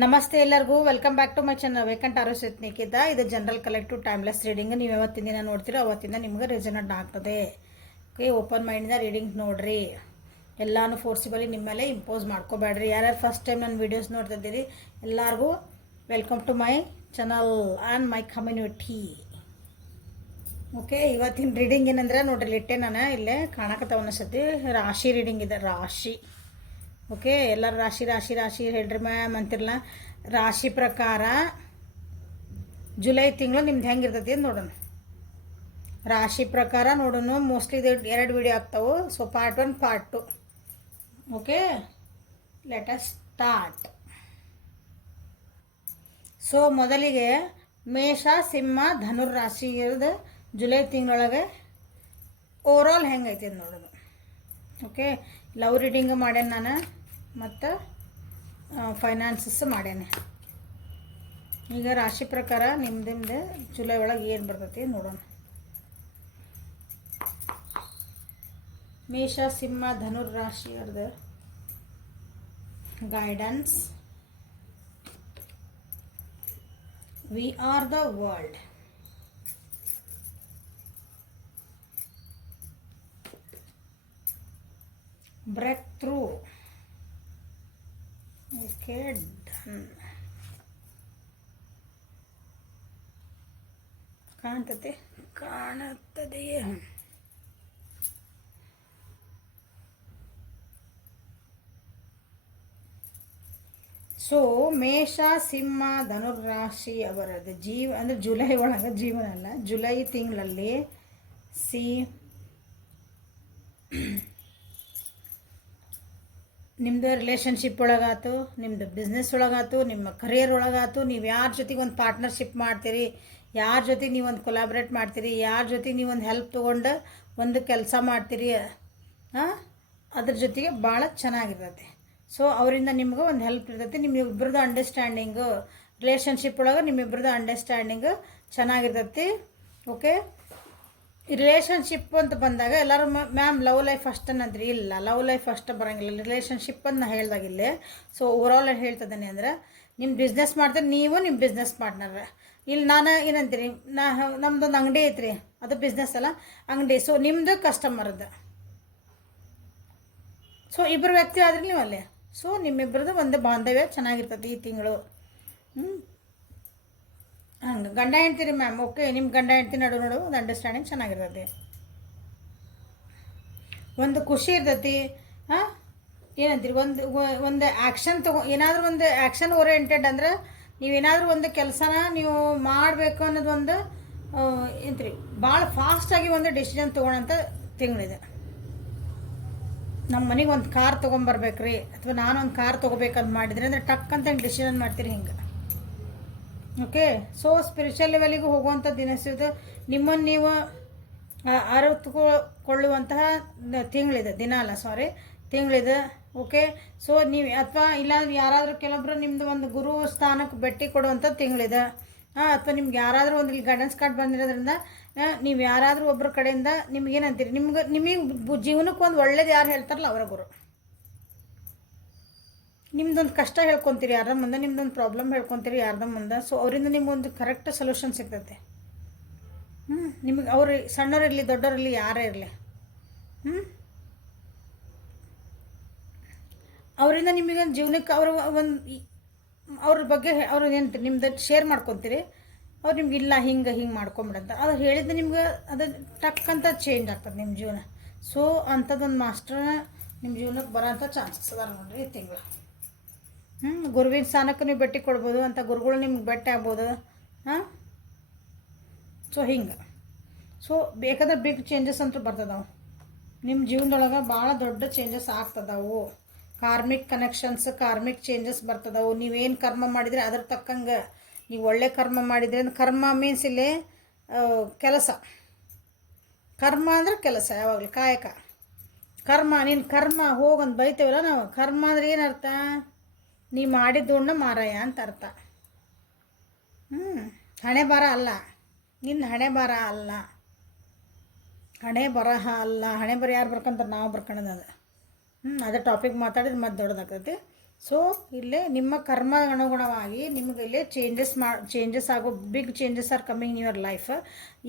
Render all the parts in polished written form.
ನಮಸ್ತೆ ಎಲ್ಲರಿಗೂ welcome back to my channel vacant ಆರೋಸ್ನಿಕಿದ್ದ ಇದು ಜನರಲ್ ಕಲೆಕ್ಟಿವ್ ಟೈಮ್ಲೆಸ್ ರೀಡಿಂಗ್. ನೀವು ಯಾವತ್ತಿನ ದಿನ ನೋಡ್ತೀರೋ ಅವತ್ತಿಂದ ನಿಮ್ಗೆ ರೆಸನೆಂಟ್ ಆಗ್ತದೆ. ಓಕೆ, ಓಪನ್ ಮೈಂಡಿಂದ ರೀಡಿಂಗ್ ನೋಡ್ರಿ. ಎಲ್ಲಾನು ಫೋರ್ಸಿಬಲಿ ನಿಮ್ಮ ಮೇಲೆ ಇಂಪೋಸ್ ಮಾಡ್ಕೋಬೇಡ್ರಿ. ಯಾರ್ಯಾರು ಫಸ್ಟ್ ಟೈಮ್ ನನ್ನ ವೀಡಿಯೋಸ್ ನೋಡ್ತಿದ್ದೀರಿ ಎಲ್ಲರಿಗೂ welcome to my channel and my community. Okay, ಇವತ್ತಿನ ರೀಡಿಂಗ್ ಏನಂದ್ರೆ ನೋಡ್ರಿ, ಲಿಟ್ಟೆ ನಾನು ಇಲ್ಲೇ ಕಾಣಕತ್ತವ ಅನಿಸತಿ. ರಾಶಿ ರೀಡಿಂಗ್ ಇದೆ, ರಾಶಿ. ಓಕೆ, ಎಲ್ಲರೂ ರಾಶಿ ರಾಶಿ ರಾಶಿ ಹೇಳ್ರಿ ಮ್ಯಾಮ್ ಅಂತಿರಲ್ಲ. ರಾಶಿ ಪ್ರಕಾರ ಜುಲೈ ತಿಂಗಳು ನಿಮ್ದು ಹೆಂಗಿರ್ತೈತಿ ಅಂತ ನೋಡೋಣ. ರಾಶಿ ಪ್ರಕಾರ ನೋಡೋಣ. ಮೋಸ್ಟ್ಲಿ ಇದು 2 ವಿಡಿಯೋ ಆಗ್ತಾವೆ. So part 1 part 2. Okay, let us start. So ಮೊದಲಿಗೆ ಮೇಷ ಸಿಂಹ ಧನುರ್ ರಾಶಿ ಇರೋದು ಜುಲೈ ತಿಂಗಳೊಳಗೆ ಓವರಾಲ್ ಹೆಂಗೈತಿ ಅಂತ ನೋಡೋದು. ಓಕೆ, ಲವ್ ರೀಡಿಂಗ್ ಮಾಡೇನೆ ನಾನು, ಮತ್ತು ಫೈನಾನ್ಸಸ್ ಮಾಡೇನೆ. ಈಗ ರಾಶಿ ಪ್ರಕಾರ ನಿಮ್ದು ಜುಲೈ ಒಳಗೆ ಏನು ಬರ್ತೈತಿ ನೋಡೋಣ. ಮೇಷ ಸಿಂಹ ಧನುರ್ ರಾಶಿಯವ್ರದ್ದು guidance. We are the world. breakthrough. Okay, done. ಕಾಣುತ್ತದೆಯೇ? ಸೊ ಮೇಷ ಸಿಂಹ ಧನುರಾಶಿ ಅವರದ್ದು ಅಂದರೆ ಜುಲೈ ಒಳಗೆ ಜೀವನ ಅಲ್ಲ, ಜುಲೈ ತಿಂಗಳಲ್ಲಿ ನಿಮ್ಮದು ರಿಲೇಷನ್ಶಿಪ್ ಒಳಗಾತು, ನಿಮ್ಮದು ಬಿಸ್ನೆಸ್ ಒಳಗಾತು, ನಿಮ್ಮ ಕರಿಯರ್ ಒಳಗಾತು, ನೀವು ಯಾರ ಜೊತೆಗೆ ಒಂದು ಪಾರ್ಟ್ನರ್ಶಿಪ್ ಮಾಡ್ತೀರಿ, ಯಾರ ಜೊತೆ ನೀವು ಒಂದು ಕೊಲಾಬ್ರೇಟ್ ಮಾಡ್ತೀರಿ, ಯಾರ ಜೊತೆಗೆ ನೀವು ಒಂದು ಹೆಲ್ಪ್ ತೊಗೊಂಡು ಒಂದು ಕೆಲಸ ಮಾಡ್ತೀರಿ, ಅದ್ರ ಜೊತೆಗೆ ಭಾಳ ಚೆನ್ನಾಗಿರ್ತೈತಿ. ಸೊ ಅವರಿಂದ ನಿಮ್ಗೆ ಒಂದು ಹೆಲ್ಪ್ ಇರ್ತೈತಿ. ನಿಮ್ಮಿಬ್ಬರದ್ದು ಅಂಡರ್ಸ್ಟ್ಯಾಂಡಿಂಗು, ರಿಲೇಷನ್ಶಿಪ್ ಒಳಗೆ ನಿಮ್ಮಿಬ್ಬರದ್ದು ಅಂಡರ್ಸ್ಟ್ಯಾಂಡಿಂಗು ಚೆನ್ನಾಗಿರ್ತೈತಿ. ಓಕೆ, ರಿಲೇಷನ್ಶಿಪ್ ಅಂತ ಬಂದಾಗ ಎಲ್ಲರೂ ಮ್ಯಾಮ್ ಲವ್ ಲೈಫ್ ಅಷ್ಟನ್ನಂದ್ರಿ. ಇಲ್ಲ, ಲವ್ ಲೈಫ್ ಅಷ್ಟು ಬರೋಂಗಿಲ್ಲ, ರಿಲೇಷನ್ಶಿಪ್ ಅಂತ ನಾ ಹೇಳ್ದಾಗಿಲ್ಲೇ. ಸೊ ಓವರಾಲ್ ಹೇಳ್ತಿದ್ದೇನೆ ಅಂದ್ರೆ, ನಿಮ್ಮ ಬಿಸ್ನೆಸ್ ಮಾಡ್ತಾರೆ, ನೀವು ನಿಮ್ಮ ಬಿಸ್ನೆಸ್ ಪಾರ್ಟ್ನರ್. ಇಲ್ಲಿ ನಾನು ಏನಂತೀರಿ, ನಮ್ಮದೊಂದು ಅಂಗಡಿ ಐತ್ರಿ, ಅದು ಬಿಸ್ನೆಸ್ ಅಲ್ಲ, ಅಂಗಡಿ. ಸೊ ನಿಮ್ಮದು ಕಸ್ಟಮರ್ದು. ಸೊ ಇಬ್ಬರು ವ್ಯಕ್ತಿ ಆದ್ರಿ ನೀವು ಅಲ್ಲೇ. ಸೊ ನಿಮ್ಮಿಬ್ಬರದ್ದು ಒಂದು ಬಾಂಧವ್ಯ ಚೆನ್ನಾಗಿರ್ತದೆ ಈ ತಿಂಗಳು. ಹಂಗೆ ಗಂಡ ಹೆಂಡ್ತೀರಿ ಮ್ಯಾಮ್. ಓಕೆ, ನಿಮ್ಮ ಗಂಡ ಹೆಂಡ್ತಿ ನೋಡು ಒಂದು ಅಂಡರ್ಸ್ಟ್ಯಾಂಡಿಂಗ್ ಚೆನ್ನಾಗಿರ್ತೈತಿ, ಒಂದು ಖುಷಿ ಇರ್ತೈತಿ. ಏನಂತೀರಿ, ಒಂದು ಆ್ಯಕ್ಷನ್ ಏನಾದರೂ ಒಂದು ಆ್ಯಕ್ಷನ್ ಓರಿಯೆಂಟೆಡ್ ಅಂದ್ರೆ, ನೀವೇನಾದರೂ ಒಂದು ಕೆಲಸನ ನೀವು ಮಾಡಬೇಕು ಅನ್ನೋದು ಒಂದು ಏನಂತೀರಿ, ಭಾಳ ಫಾಸ್ಟಾಗಿ ಒಂದು ಡಿಸಿಷನ್ ತೊಗೊಳಂಥ ತಿಂಗಳಿದೆ. ನಮ್ಮ ಮನೆಗೆ ಒಂದು ಕಾರ್ ತೊಗೊಂಬರ್ಬೇಕ್ರಿ, ಅಥವಾ ನಾನೊಂದು ಕಾರ್ ತೊಗೋಬೇಕಂತ ಮಾಡಿದ್ರೆ ಅಂದರೆ ಟಕ್ ಅಂತ ಡಿಸಿಷನ್ ಮಾಡ್ತೀರಿ ಹಿಂಗೆ. ಓಕೆ, ಸೊ ಸ್ಪಿರಿಚುವಲ್ ಲೆವೆಲಿಗೆ ಹೋಗುವಂಥ ದಿನಸಿದು ನಿಮ್ಮನ್ನು ನೀವು ಅರಿತುಕೊಳ್ಳುವಂತಹ ತಿಂಗಳಿದೆ, ದಿನ ಅಲ್ಲ ಸಾರಿ, ತಿಂಗಳಿದೆ. ಓಕೆ, ಸೊ ನೀವು ಅಥವಾ ಇಲ್ಲಾಂದ್ರೆ ಯಾರಾದರೂ ಕೆಲವೊಬ್ಬರು ನಿಮ್ಮದು ಒಂದು ಗುರು ಸ್ಥಾನಕ್ಕೆ ಭೇಟಿ ಕೊಡುವಂಥ ತಿಂಗಳಿದೆ. ಅಥವಾ ನಿಮ್ಗೆ ಯಾರಾದರೂ ಒಂದು ಇಲ್ಲಿ ಗೈಡೆನ್ಸ್ ಕಾರ್ಡ್ ಬಂದಿರೋದ್ರಿಂದ ನೀವು ಯಾರಾದರೂ ಒಬ್ಬರ ಕಡೆಯಿಂದ ನಿಮ್ಗೇನಂತೀರಿ, ನಿಮಗೆ ಜೀವನಕ್ಕೆ ಒಂದು ಒಳ್ಳೇದು ಯಾರು ಹೇಳ್ತಾರಲ್ಲ ಅವರ ಗುರು. ನಿಮ್ದೊಂದು ಕಷ್ಟ ಹೇಳ್ಕೊತೀರಿ ಯಾರ ಮುಂದೆ, ನಿಮ್ದೊಂದು ಪ್ರಾಬ್ಲಮ್ ಹೇಳ್ಕೊತೀರಿ ಯಾರ್ದ ಮುಂದೆ. ಸೊ ಅವರಿಂದ ನಿಮ್ಗೊಂದು ಕರೆಕ್ಟ್ ಸೊಲ್ಯೂಷನ್ ಸಿಗ್ತೈತೆ. ನಿಮಗೆ ಅವ್ರು ಸಣ್ಣವರಿರಲಿ ದೊಡ್ಡವರಿರಲಿ ಯಾರೇ ಇರಲಿ, ಅವರಿಂದ ನಿಮಗೊಂದು ಜೀವನಕ್ಕೆ ಅವ್ರ ಬಗ್ಗೆ ಅವ್ರು ಏನಂತೀರಿ ನಿಮ್ದು ಶೇರ್ ಮಾಡ್ಕೊತೀರಿ. ಅವ್ರು ನಿಮ್ಗೆ ಇಲ್ಲ ಹಿಂಗೆ ಮಾಡ್ಕೊಂಬಿಡಂತ ಅದು ಹೇಳಿದ್ರೆ ನಿಮ್ಗೆ ಅದು ಟಕ್ ಅಂತ ಚೇಂಜ್ ಆಗ್ತದೆ ನಿಮ್ಮ ಜೀವನ. ಸೊ ಅಂಥದ್ದೊಂದು ಮಾಸ್ಟರ್ ನಿಮ್ಮ ಜೀವನಕ್ಕೆ ಬರೋಂಥ ಚಾನ್ಸಸ್ ಅದಾರ ನೋಡ್ರಿ ಈ ತಿಂಗಳು. ಗುರುವಿನ ಸ್ಥಾನಕ್ಕೂ ನೀವು ಭೇಟಿ ಕೊಡ್ಬೋದು, ಅಂತ ಗುರುಗಳು ನಿಮ್ಗೆ ಭೇಟಿ ಆಗ್ಬೋದು. ಸೊ ಹಿಂಗೆ ಸೊ ಬೇಕಾದ್ರೆ ಬಿಗ್ ಚೇಂಜಸ್ ಅಂತೂ ಬರ್ತದವು ನಿಮ್ಮ ಜೀವನದೊಳಗೆ. ಭಾಳ ದೊಡ್ಡ ಚೇಂಜಸ್ ಆಗ್ತದವು. ಕಾರ್ಮಿಕ್ ಕನೆಕ್ಷನ್ಸ್, ಕಾರ್ಮಿಕ್ ಚೇಂಜಸ್ ಬರ್ತದವು. ನೀವೇನು ಕರ್ಮ ಮಾಡಿದರೆ ಅದ್ರ ತಕ್ಕಂಗೆ, ನೀವು ಒಳ್ಳೆ ಕರ್ಮ ಮಾಡಿದರೆ, ಕರ್ಮ ಮೀನ್ಸ್ ಇಲ್ಲಿ ಕೆಲಸ. ಕರ್ಮ ಅಂದ್ರೆ ಕೆಲಸ, ಯಾವಾಗಲೂ ಕಾಯಕ. ಕರ್ಮ ನೀನು ಕರ್ಮ ಹೋಗಂದು ಬೈತೇವಲ್ಲ ನಾವು. ಕರ್ಮ ಅಂದ್ರೆ ಏನರ್ಥ, ನೀ ಮಾಡಿದ್ದೋಣ ಮಾರಾಯ ಅಂತ ಅರ್ಥ. ಹಣೆ ಬರ ಅಲ್ಲ, ನಿನ್ನ ಹಣೆ ಬರ ಅಲ್ಲ, ಹಣೆ ಬರಹ ಅಲ್ಲ. ಹಣೆ ಬರ ಯಾರು ಬರ್ಕೊಂತಾರೆ, ನಾವು ಬರ್ಕೊಳ್ಳೋದು. ಅದು ಅದೇ ಟಾಪಿಕ್ ಮಾತಾಡಿದ್ರೆ ಮತ್ತೆ ದೊಡ್ಡದಾಗ್ತೈತಿ. ಸೊ ಇಲ್ಲೇ ನಿಮ್ಮ ಕರ್ಮ ಅನುಗುಣವಾಗಿ ನಿಮ್ಗೆ ಇಲ್ಲೇ ಚೇಂಜಸ್ ಆಗೋ big changes are coming in your life.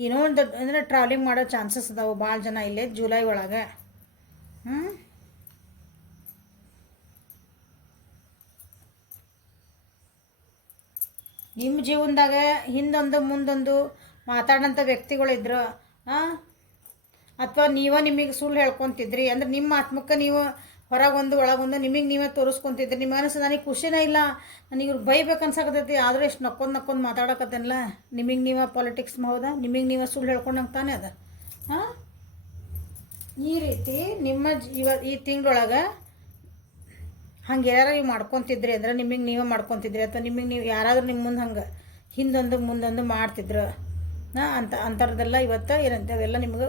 ಏನೋ ಒಂದು ಅಂದರೆ ಟ್ರಾವೆಲಿಂಗ್ ಮಾಡೋ ಚಾನ್ಸಸ್ ಅದಾವೆ ಭಾಳ ಜನ ಇಲ್ಲೇ ಜುಲೈ ಒಳಗೆ. ನಿಮ್ಮ ಜೀವನದಾಗ ಹಿಂದೊಂದು ಮುಂದೊಂದು ಮಾತಾಡೋಂಥ ವ್ಯಕ್ತಿಗಳಿದ್ರು, ಅಥವಾ ನಿಮಗೆ ಸುಳ್ಳು ಹೇಳ್ಕೊತಿದ್ರಿ ಅಂದ್ರೆ ನಿಮ್ಮ ಆತ್ಮಕ್ಕೆ ನೀವು ಹೊರಗೊಂದು ಒಳಗೊಂದು ನಿಮಗೆ ನೀವೇ ತೋರಿಸ್ಕೊತಿದ್ರಿ. ನಿಮ್ಮ ಮನಸ್ಸು ನನಗೆ ಖುಷಿನೇ ಇಲ್ಲ, ನನಗೆ ಇವ್ರು ಬೈಬೇಕು ಅನ್ಸಕತ್ತೈತಿ, ಆದರೂ ಎಷ್ಟು ನಕ್ಕೊಂಡು ಮಾತಾಡಕತ್ತೇನಲ್ಲ, ನಿಮಗೆ ನೀವೇ ಪಾಲಿಟಿಕ್ಸ್ ಹೌದಾ, ನಿಮಗೆ ನೀವೇ ಸುಳ್ಳು ಹೇಳ್ಕೊಂಡಂಗೆ ತಾನೇ ಅದ. ಈ ರೀತಿ ನಿಮ್ಮ ಈ ತಿಂಗಳೊಳಗೆ ಹಂಗೆ ಯಾರು ನೀವು ಮಾಡ್ಕೊತಿದ್ರಿ ಅಂದ್ರೆ ನಿಮಗೆ ನೀವೇ ಮಾಡ್ಕೊತಿದ್ರಿ, ಅಥವಾ ನಿಮಗೆ ನೀವು ಯಾರಾದರೂ ನಿಮ್ಮ ಮುಂದೆ ಹಂಗೆ ಹಿಂದೊಂದು ಮುಂದೊಂದು ಮಾಡ್ತಿದ್ರು ಅಂಥರದ್ದೆಲ್ಲ ಇವತ್ತು ಏನಂತವೆಲ್ಲ ನಿಮಗೆ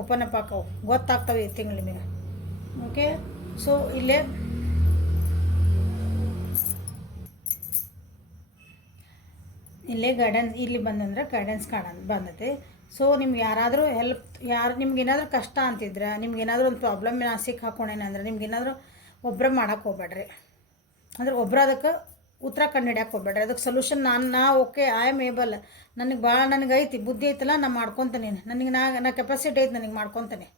ಓಪನ್ ಅಪ್ ಆಕವು, ಗೊತ್ತಾಗ್ತವೆ ಈ ತಿಂಗಳು ನಿಮಗೆ. ಓಕೆ, ಸೊ ಇಲ್ಲೇ ಗೈಡೆನ್ಸ್ ಇಲ್ಲಿ ಬಂದಂದ್ರೆ ಗೈಡೆನ್ಸ್ ಬಂದೈತೆ. ಸೊ ನಿಮ್ಗೆ ಯಾರಾದರೂ ನಿಮ್ಗೆ ಏನಾದರೂ ಕಷ್ಟ ಅಂತಿದ್ರೆ, ನಿಮ್ಗೆ ಏನಾದರೂ ಒಂದು ಪ್ರಾಬ್ಲಮ್ ಸಿಕ್ಕ ಹಾಕೊಂಡೇನಂದ್ರೆ ನಿಮ್ಗೇನಾದರೂ ಒಬ್ಬರೇ ಮಾಡೋಕ್ಕೆ ಹೋಗ್ಬೇಡ್ರಿ. ಅಂದ್ರೆ ಒಬ್ಬರು ಅದಕ್ಕೆ ಉತ್ತರ ಕಂಡು ಹಿಡಿಯೋಕೆ ಹೋಗ್ಬೇಡ್ರಿ. ಅದಕ್ಕೆ ಸೊಲ್ಯೂಷನ್ ನಾ ಓಕೆ ಐ ಆಮ್ ಏಬಲ್, ನನಗೆ ಐತಿ ಬುದ್ಧಿ ಐತಲ್ಲ, ನಾ ಮಾಡ್ಕೊತೀನಿ, ನಾ ಕೆಪಾಸಿಟಿ ಐತೆ, ನನಗೆ ಮಾಡ್ಕೊತೀನಿ,